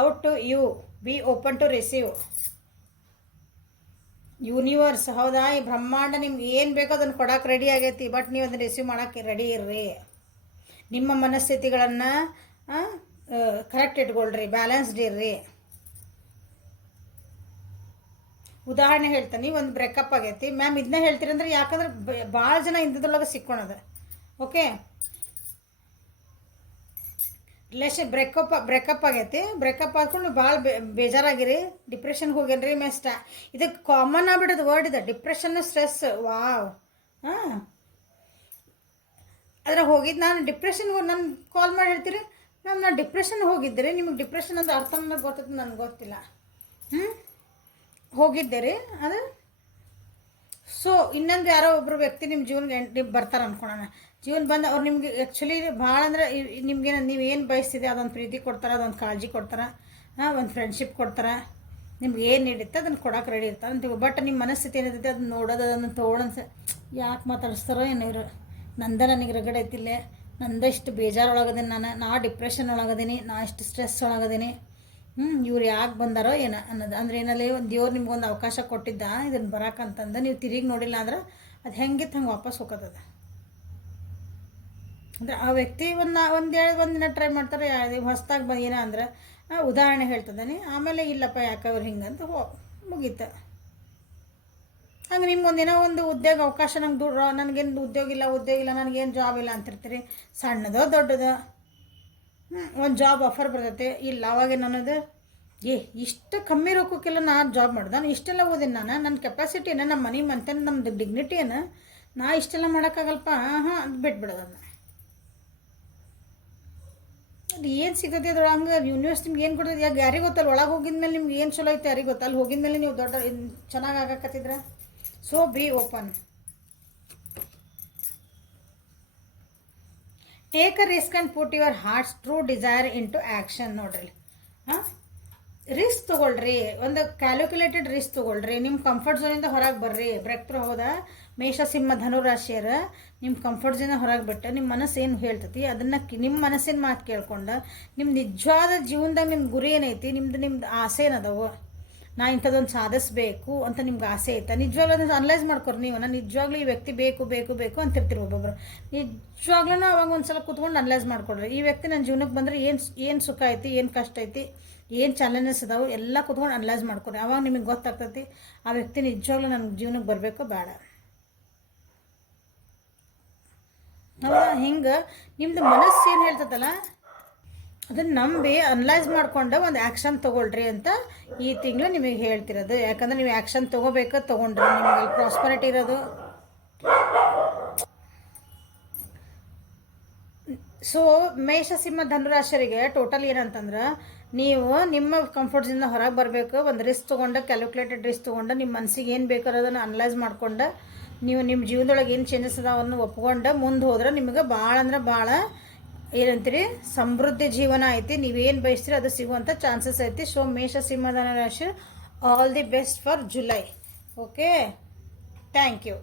out to you, be open to receive. Universe, ಹೌದಾ, ಈ ಬ್ರಹ್ಮಾಂಡ ನಿಮ್ಗೆ ಏನು ಬೇಕೋ ಅದನ್ನು ಕೊಡೋಕೆ ರೆಡಿ ಆಗೈತಿ. ಬಟ್ ನೀವು ಅದನ್ನು ರಿಸೀವ್ ಮಾಡೋಕ್ಕೆ ರೆಡಿ ಇರ್ರಿ. ನಿಮ್ಮ ಮನಸ್ಥಿತಿಗಳನ್ನು ಕರೆಕ್ಟ್ ಇಟ್ಕೊಳ್ರಿ, ಬ್ಯಾಲೆನ್ಸ್ಡ್ ಇರ್ರಿ. ಉದಾಹರಣೆ ಹೇಳ್ತಾನೆ, ಒಂದು ಬ್ರೇಕಪ್ ಆಗೈತಿ ಮ್ಯಾಮ್, ಇದನ್ನ ಹೇಳ್ತೀರಂದ್ರೆ ಯಾಕಂದ್ರೆ ಭಾಳ ಜನ ಇಂಥದ್ರೊಳಗೆ ಸಿಕ್ಕೊಳದ. ಓಕೆ, ಬ್ರೇಕಪ್ ಆಗೈತಿ, ಬ್ರೇಕಪ್ ಆದ್ಕೊಂಡು ಭಾಳ ಬೇಜಾರಾಗಿರಿ, ಡಿಪ್ರೆಷನ್ಗೆ ಹೋಗ್ಯಾನ್ರಿ. ಇದಕ್ಕೆ ಕಾಮನ್ ಆಗ್ಬಿಡೋದು ವರ್ಡ್ ಇದೆ, ಡಿಪ್ರೆಷನ್, ಸ್ಟ್ರೆಸ್. ವಾವ್. ಅದ್ರ ಹೋಗಿದ್ದು ನಾನು ಡಿಪ್ರೆಷನ್, ನಾನು ಕಾಲ್ ಮಾಡಿ ಹೇಳ್ತೀರಿ ಮ್ಯಾಮ್ ನಾನು ಡಿಪ್ರೆಷನ್ ಹೋಗಿದ್ದೆ. ನಿಮಗೆ ಡಿಪ್ರೆಷನ್ ಅಂತ ಅರ್ಥ ನನಗೆ ಗೊತ್ತೈತೆ, ನನಗೆ ಗೊತ್ತಿಲ್ಲ. ಹೋಗಿದ್ದೆ ರೀ ಅದು. ಸೊ ಇನ್ನೊಂದು ಯಾರೋ ಒಬ್ಬರು ವ್ಯಕ್ತಿ ನಿಮ್ಮ ಜೀವನಕ್ಕೆ ಬರ್ತಾರೆ ಅಂದ್ಕೊಳೋಣ. ಜೀವನ ಬಂದು ಅವ್ರು ನಿಮಗೆ ಆ್ಯಕ್ಚುಲಿ ಭಾಳ ಅಂದರೆ ನಿಮ್ಗೇನು ನೀವು ಏನು ಬಯಸ್ತಿದೆ ಅದೊಂದು ಪ್ರೀತಿ ಕೊಡ್ತಾರೆ, ಅದೊಂದು ಕಾಳಜಿ ಕೊಡ್ತಾರೆ, ಒಂದು ಫ್ರೆಂಡ್ಶಿಪ್ ಕೊಡ್ತಾರೆ. ನಿಮ್ಗೆ ಏನು ನೀಡಿತ್ತೆ ಅದನ್ನು ಕೊಡೋಕೆ ರೆಡಿ ಇರ್ತಾರೆ ಅಂತೀವಿ. ಬಟ್ ನಿಮ್ಮ ಮನಸ್ಥಿತಿ ಏನಿರ್ತೈತೆ ಅದನ್ನ ನೋಡೋದು, ಅದನ್ನು ತೊಗೊಳನ್ಸ ಯಾಕೆ ಮಾತಾಡಿಸ್ತಾರೋ ಏನೋ ಇರೋ. ನನಗೆ ರಗಡೆ ಐತಿಲ್ಲ, ಇಷ್ಟು ಬೇಜಾರೊಳಗದೀನಿ, ನಾ ಡಿಪ್ರೆಷನ್ ಒಳಗದೀನಿ, ನಾ ಇಷ್ಟು ಸ್ಟ್ರೆಸ್ ಒಳಗದೀನಿ. ಇವ್ರು ಯಾಕೆ ಬಂದಾರೋ ಏನೋ ಅನ್ನೋದು. ಅಂದರೆ ಏನಲ್ಲಿ ಒಂದು ದೇವ್ರು ನಿಮ್ಗೊಂದು ಅವಕಾಶ ಕೊಟ್ಟಿದ್ದ ಇದನ್ನು ಬರೋಕ್ಕಂತಂದು ನೀವು ತಿರುಗಿ ನೋಡಿಲ್ಲ ಅಂದ್ರೆ ಅದು ಹೆಂಗಿತ್ತು ಹಂಗೆ ವಾಪಸ್ ಹೋಗೋತದ. ಅಂದರೆ ಆ ವ್ಯಕ್ತಿ ಒಂದು ದಿನ ಟ್ರೈ ಮಾಡ್ತಾರೆ, ಹೊಸ್ದಾಗಿ ಏನೋ ಅಂದ್ರೆ ಉದಾಹರಣೆ ಹೇಳ್ತದಾನೆ. ಆಮೇಲೆ ಇಲ್ಲಪ್ಪ ಯಾಕೆ ಅವ್ರು ಹಿಂಗಂತ ಮುಗೀತ. ಹಂಗೆ ನಿಮ್ಗೊಂದಿನೋ ಒಂದು ಉದ್ಯೋಗ ಅವಕಾಶ ನಂಗೆ ನನಗೇನು ಉದ್ಯೋಗ ಇಲ್ಲ ನನಗೇನು ಜಾಬ್ ಇಲ್ಲ ಅಂತಿರ್ತೀರಿ. ಸಣ್ಣದೋ ದೊಡ್ಡದೋ ಒಂದು ಜಾಬ್ ಆಫರ್ ಬರ್ತೈತೆ. ಇಲ್ಲ ಅವಾಗೇನು ಅನ್ನೋದು, ಇಷ್ಟು ಕಮ್ಮಿ ರೊಕ್ಕಕ್ಕೆಲ್ಲ ನಾನು ಜಾಬ್ ಮಾಡ್ದೆ, ನಾನು ಇಷ್ಟೆಲ್ಲ ಓದಿನ, ನನ್ನ ಕೆಪಾಸಿಟಿನ, ನಮ್ಮ ಮನೆ ಮಂತೇನು, ನಮ್ಮದು ಡಿಗ್ನಿಟಿಯನ್ನು ನಾ ಇಷ್ಟೆಲ್ಲ ಮಾಡೋಕ್ಕಾಗಲ್ಪ ಅಂತ ಬಿಟ್ಬಿಡೋದನ್ನು. ಅದು ಏನು ಸಿಗ್ತದೆ ಅದ್ರೊಳಗೆ. ಹಂಗೆ ಯೂನಿವರ್ಸಿಟಿ ನಿಮ್ಗೆ ಏನು ಕೊಡ್ತದೆ? ಯಾರಿಗೆ ಗೊತ್ತಲ್ಲ, ಒಳಗೆ ಹೋಗಿದ್ಮೇಲೆ ನಿಮ್ಗೆ ಏನು ಚಲೋ ಐತೆ ಯಾರಿಗೆ ಗೊತ್ತಲ್ಲ. ಹೋಗಿದ್ಮೇಲೆ ನೀವು ದೊಡ್ಡ ಚೆನ್ನಾಗಿ ಆಗಕತ್ತಿದ್ರೆ. So be open, take a risk and put your heart's true desire into action. ನೋಡ್ರಿ, ರಿಸ್ಕ್ ತೊಗೊಳ್ರಿ, ಒಂದು ಕ್ಯಾಲ್ಕುಲೇಟೆಡ್ ರಿಸ್ಕ್ ತೊಗೊಳ್ರಿ. ನಿಮ್ಮ ಕಂಫರ್ಟ್ ಝೋನಿಂದ ಹೊರಗೆ ಬರ್ರಿ. ಬ್ರೇಕ್ ಥ್ರೂ ಹೋದ ಮೇಷ ಸಿಂಹ ಧನುರಾಶಿಯರ ನಿಮ್ಮ ಕಂಫರ್ಟ್ ಝೋನಿಂದ ಹೊರಗೆ ಬಿಟ್ಟು ನಿಮ್ಮ ಮನಸ್ಸು ಏನು ಹೇಳ್ತೈತಿ ಅದನ್ನು ನಿಮ್ಮ ಮನಸ್ಸಿನ ಮಾತು ಕೇಳ್ಕೊಂಡು ನಿಮ್ಮ ನಿಜವಾದ ಜೀವನದಾಗ ನಿಮ್ಮ ಗುರಿ ಏನೈತಿ, ನಿಮ್ದು ಆಸೆ ಏನದವು, ನಾ ಇಂಥದ್ದೊಂದು ಸಾಧಿಸ್ಬೇಕು ಅಂತ ನಿಮ್ಗೆ ಆಸೆ ಐತೆ, ನಿಜವಾಗ್ಲೂ ಅದನ್ನು ಅನಲೈಸ್ ಮಾಡ್ಕೊರಿ. ನೀವು ನಾನು ನಿಜವಾಗ್ಲೂ ಈ ವ್ಯಕ್ತಿ ಬೇಕು ಅಂತಿರ್ತೀರಿ. ಒಬ್ಬೊಬ್ಬರು ನಿಜವಾಗ್ಲೂ ಅವಾಗ ಒಂದು ಸಲ ಕೂತ್ಕೊಂಡು ಅನಲೈಸ್ ಮಾಡ್ಕೊಡ್ರಿ. ಈ ವ್ಯಕ್ತಿ ನನ್ನ ಜೀವನಕ್ಕೆ ಬಂದರೆ ಏನು ಸುಖ ಐತಿ, ಏನು ಕಷ್ಟ ಐತಿ, ಏನು ಚಾಲೆಂಜಸ್ ಇದಾವೆ ಎಲ್ಲ ಕೂತ್ಕೊಂಡು ಅನಲೈಸ್ ಮಾಡ್ಕೊರಿ. ಅವಾಗ ನಿಮಗೆ ಗೊತ್ತಾಗ್ತೈತಿ ಆ ವ್ಯಕ್ತಿ ನಿಜವಾಗ್ಲೂ ನನ್ನ ಜೀವನಕ್ಕೆ ಬರಬೇಕೋ ಬೇಡ. ಹೌದಾ? ಹಿಂಗೆ ನಿಮ್ಮದು ಮನಸ್ಸು ಏನು ಹೇಳ್ತದಲ್ಲ ಅದನ್ನು ನಂಬಿ ಅನಲೈಸ್ ಮಾಡ್ಕೊಂಡು ಒಂದು ಆ್ಯಕ್ಷನ್ ತೊಗೊಳ್ರಿ ಅಂತ ಈ ತಿಂಗಳು ನಿಮಗೆ ಹೇಳ್ತಿರೋದು. ಯಾಕಂದರೆ ನೀವು ಆ್ಯಕ್ಷನ್ ತೊಗೋಬೇಕು, ತೊಗೊಂಡ್ರಿ ನಿಮಗೆ ಪ್ರಾಸ್ಪರಿಟಿ ಇರೋದು. ಸೊ ಮೇಷ ಸಿಂಹ ಧನುರಾಶಿಯರಿಗೆ ಟೋಟಲ್ ಏನಂತಂದ್ರೆ, ನೀವು ನಿಮ್ಮ ಕಂಫರ್ಟ್ಸಿಂದ ಹೊರಗೆ ಬರಬೇಕು. ಒಂದು ರಿಸ್ಕ್ ತೊಗೊಂಡು, ಕ್ಯಾಲ್ಕುಲೇಟೆಡ್ ರಿಸ್ಕ್ ತೊಗೊಂಡು, ನಿಮ್ಮ ಮನಸ್ಸಿಗೆ ಏನು ಬೇಕಾರೋ ಅದನ್ನು ಅನಲೈಸ್ ಮಾಡ್ಕೊಂಡು, ನೀವು ನಿಮ್ಮ ಜೀವನದೊಳಗೆ ಏನು ಚೇಂಜಸ್ ಅದಾವನ್ನು ಒಪ್ಕೊಂಡು ಮುಂದೆ ಹೋದ್ರೆ ನಿಮಗೆ ಭಾಳ ಅಂದ್ರೆ ಭಾಳ ಏನಂತೀರಿ ಸಮೃದ್ಧಿ ಜೀವನ ಐತಿ. ನೀವೇನು ಬಯಸ್ತೀರಿ ಅದು ಸಿಗುವಂಥ ಚಾನ್ಸಸ್ ಐತಿ. ಸೊ ಮೇಷ ಸಿಂಹ ಧನುರಾಶಿ, all the best for July. Okay, thank you.